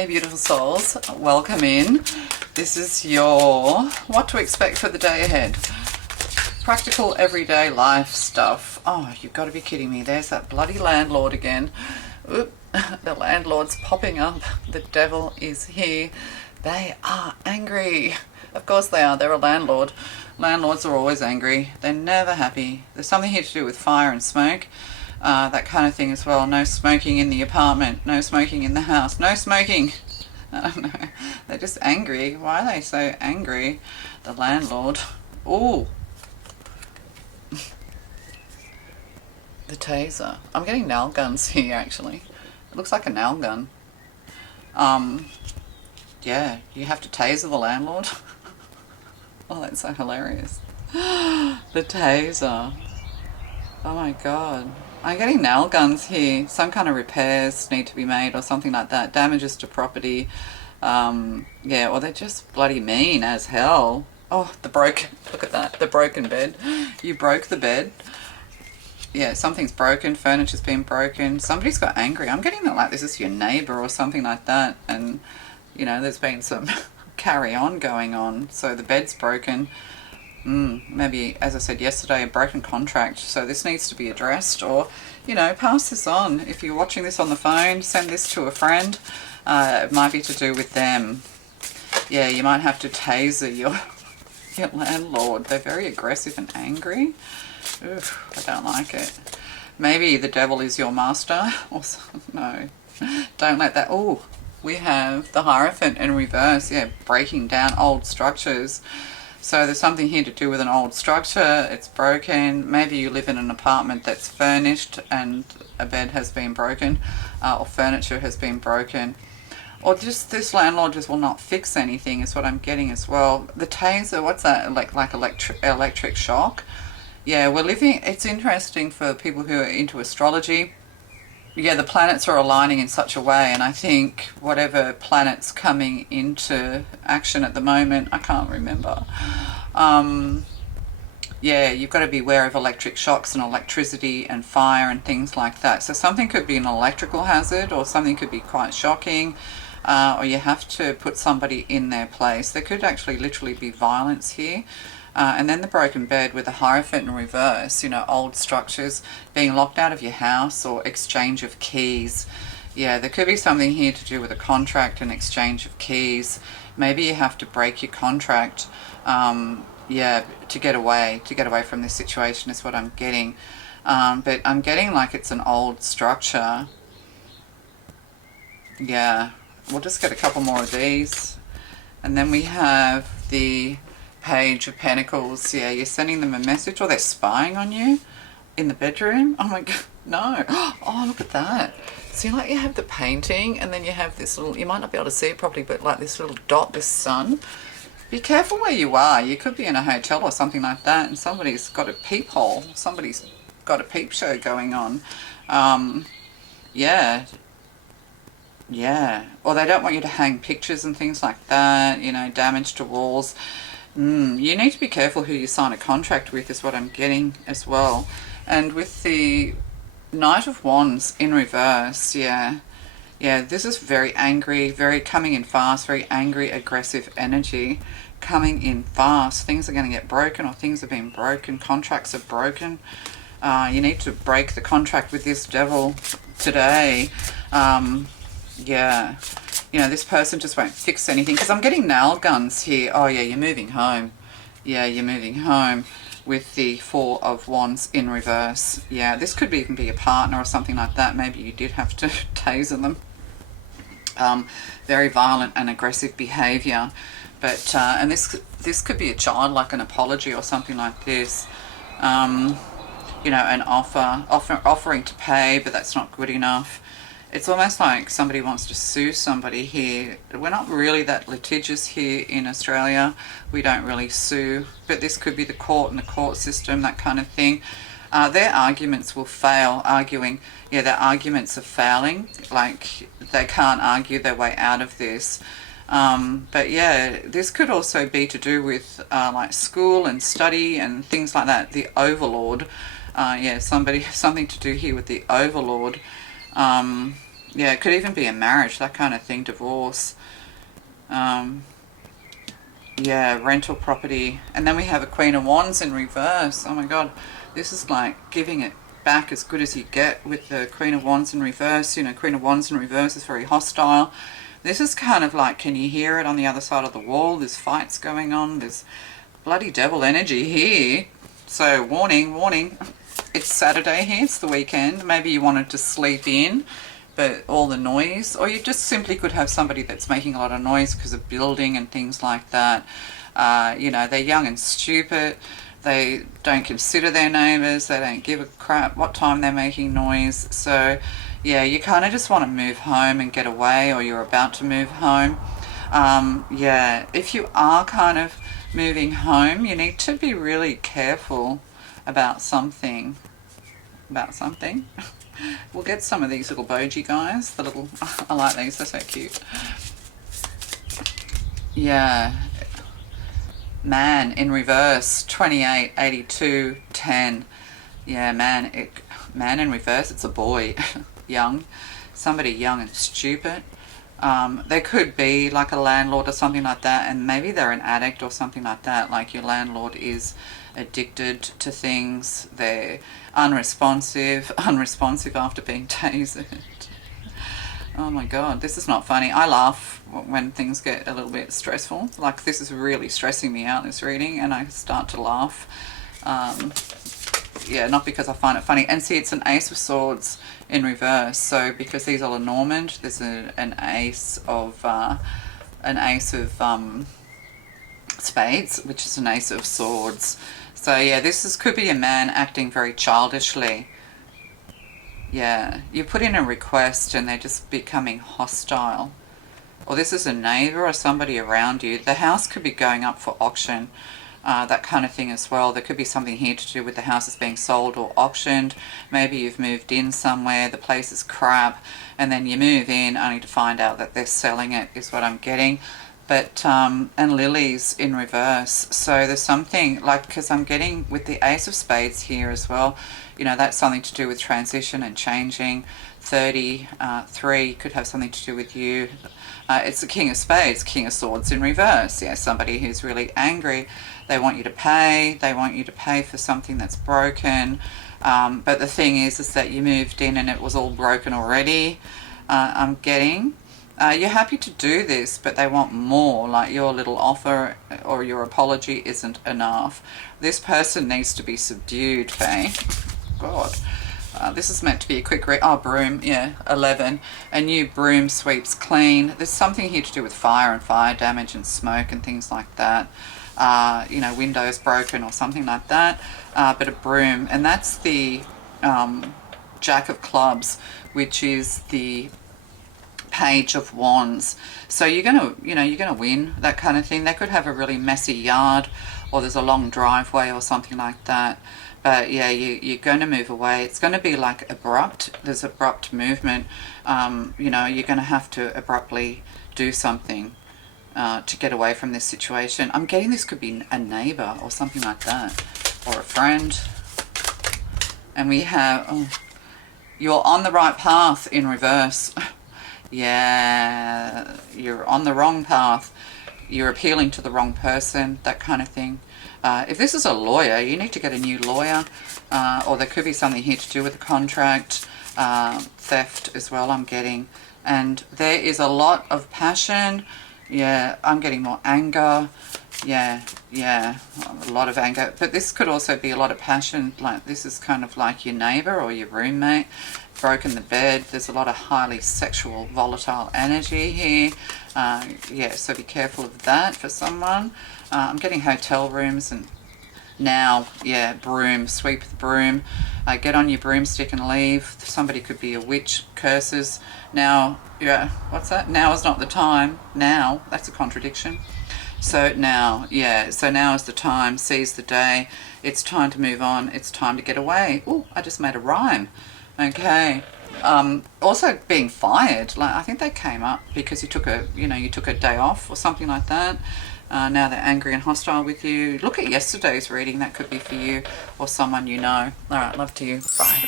Hey beautiful souls, welcome in. This is your what to expect for the day ahead. Practical everyday life stuff. Oh, you've got to be kidding me. There's that bloody landlord again. Oop, the landlord's popping up. The devil is here. They are angry. Of course they are. They're a landlord. Landlords are always angry. They're never happy. There's something here to do with fire and smoke. That kind of thing as well. No smoking in the apartment. No smoking in the house. No smoking. I don't know. They're just angry. Why are they so angry? The landlord. Ooh. The taser. I'm getting nail guns here actually. It looks like a nail gun. Yeah, you have to taser the landlord. Oh, that's so hilarious. The taser. Oh my god. I'm getting nail guns here. Some kind of repairs need to be made or something like that. Damages to property. Yeah, or they're just bloody mean as hell. Oh, look at that. The broken bed. You broke the bed. Yeah, something's broken. Furniture's been broken. Somebody's got angry. I'm getting that like this is your neighbour or something like that. And, you know, there's been some carry on going on. So the bed's broken. Maybe, as I said yesterday, a broken contract. So this needs to be addressed, or, you know, pass this on. If you're watching this on the phone, send this to a friend. It might be to do with them. Yeah, you might have to taser your landlord. They're very aggressive and angry. Oof, I don't like it. Maybe the devil is your master. Also, no, don't let that. Oh, we have the Hierophant in reverse. Yeah, breaking down old structures. So there's something here to do with an old structure. It's broken. Maybe you live in an apartment that's furnished and a bed has been broken, or furniture has been broken. Or just this landlord just will not fix anything is what I'm getting as well. The taser, what's that? Like electric shock? Yeah, we're living, it's interesting for people who are into astrology. Yeah, the planets are aligning in such a way, and I think whatever planet's coming into action at the moment, I can't remember. Yeah, you've got to be aware of electric shocks and electricity and fire and things like that. So something could be an electrical hazard, or something could be quite shocking, or you have to put somebody in their place. There could actually literally be violence here. And then the broken bed with the Hierophant in reverse, you know, old structures, being locked out of your house, or exchange of keys. Yeah, there could be something here to do with a contract and exchange of keys. Maybe you have to break your contract, yeah, to get away from this situation is what I'm getting. But I'm getting like it's an old structure. Yeah, we'll just get a couple more of these. And then we have the Page of Pentacles. Yeah, you're sending them a message, or they're spying on you in the bedroom. Oh my god, no. Oh, look at that. See, like you have the painting, and then you have this little, you might not be able to see it properly, but like this little dot, this sun. Be careful where you are. You could be in a hotel or something like that, and somebody's got a peephole. Somebody's got a peep show going on. Yeah. Yeah. Or they don't want you to hang pictures and things like that, you know, damage to walls. You need to be careful who you sign a contract with is what I'm getting as well. And with the Knight of Wands in reverse, yeah, this is very angry, very coming in fast, very angry, aggressive energy coming in fast. Things are going to get broken, or things have been broken, contracts are broken. You need to break the contract with this devil today. Yeah. You know, this person just won't fix anything, because I'm getting nail guns here. Oh yeah, you're moving home. Yeah, you're moving home with the Four of Wands in reverse. Yeah, this could even be a partner or something like that. Maybe you did have to taser them. Very violent and aggressive behavior. But, and this could be a child, like an apology or something like this. You know, an offering to pay, but that's not good enough. It's almost like somebody wants to sue somebody here. We're not really that litigious here in Australia. We don't really sue, but this could be the court and the court system, that kind of thing. Their arguments will fail, yeah, their arguments are failing. Like, they can't argue their way out of this. But yeah, this could also be to do with like school and study and things like that. The Overlord. Yeah, something to do here with the Overlord. Yeah, it could even be a marriage, that kind of thing, divorce. Um, yeah, rental property. And then we have a Queen of Wands in reverse. Oh my God, this is like giving it back as good as you get with the Queen of Wands in reverse. You know, Queen of Wands in reverse is very hostile. This is kind of like, can you hear it on the other side of the wall? There's fights going on. There's bloody devil energy here. So warning, warning. It's Saturday here. It's the weekend. Maybe you wanted to sleep in, but all the noise, or you just simply could have somebody that's making a lot of noise because of building and things like that. You know, they're young and stupid. They don't consider their neighbours. They don't give a crap what time they're making noise. So yeah, you kind of just want to move home and get away, or you're about to move home. Yeah, if you are kind of moving home, you need to be really careful about something. We'll get some of these little Boji guys. The little, I like these, they're so cute. Yeah. Man in reverse, 28, 82, 10. Yeah, man in reverse, it's a boy. Young. Somebody young and stupid. There could be like a landlord or something like that, and maybe they're an addict or something like that. Like your landlord is addicted to things. They're unresponsive after being tasered. Oh my God, this is not funny. I laugh when things get a little bit stressful. Like this is really stressing me out, this reading, and I start to laugh. Yeah, not because I find it funny. And see, it's an Ace of Swords in reverse. So because these are Lenormand, there's an ace of spades, which is an Ace of Swords. So yeah, could be a man acting very childishly. Yeah, you put in a request and they're just becoming hostile. Or this is a neighbour or somebody around you. The house could be going up for auction. That kind of thing as well. There could be something here to do with the house is being sold or auctioned. Maybe you've moved in somewhere, the place is crap, and then you move in only to find out that they're selling it, is what I'm getting. But and Lily's in reverse, so there's something like, because I'm getting with the Ace of Spades here as well, you know, that's something to do with transition and changing. 33 could have something to do with you. It's the King of Spades, King of Swords in reverse. Yeah, somebody who's really angry. They want you to pay. They want you to pay for something that's broken. But the thing is that you moved in and it was all broken already. I'm getting. You're happy to do this, but they want more. Like your little offer or your apology isn't enough. This person needs to be subdued, okay? God. This is meant to be a quick read. Oh, broom, yeah, 11. A new broom sweeps clean. There's something here to do with fire and fire damage and smoke and things like that. You know, windows broken or something like that. But a broom, and that's the Jack of Clubs, which is the Page of Wands. So you're gonna win, that kind of thing. They could have a really messy yard, or there's a long driveway or something like that. But yeah, you're going to move away. It's going to be like abrupt. There's abrupt movement. You know, you're going to have to abruptly do something to get away from this situation. I'm getting this could be a neighbor or something like that, or a friend. And we have, you're on the right path in reverse. Yeah, you're on the wrong path. You're appealing to the wrong person, that kind of thing. If this is a lawyer, you need to get a new lawyer, or there could be something here to do with a contract, theft as well, I'm getting. And there is a lot of passion. Yeah, I'm getting more anger. Yeah, a lot of anger. But this could also be a lot of passion. Like this is kind of like your neighbour or your roommate. Broken the bed. There's a lot of highly sexual, volatile energy here. Yeah, so be careful of that for someone. I'm getting hotel rooms and now, yeah, broom, sweep the broom. Get on your broomstick and leave. Somebody could be a witch, curses. Now, yeah, what's that? Now is not the time. Now, that's a contradiction. So now, yeah, so now is the time. Seize the day. It's time to move on. It's time to get away. Oh, I just made a rhyme. Okay. Also being fired, like I think they came up because you took a day off or something like that. Now they're angry and hostile with you. Look at yesterday's reading. That could be for you or someone you know. All right, love to you. Bye.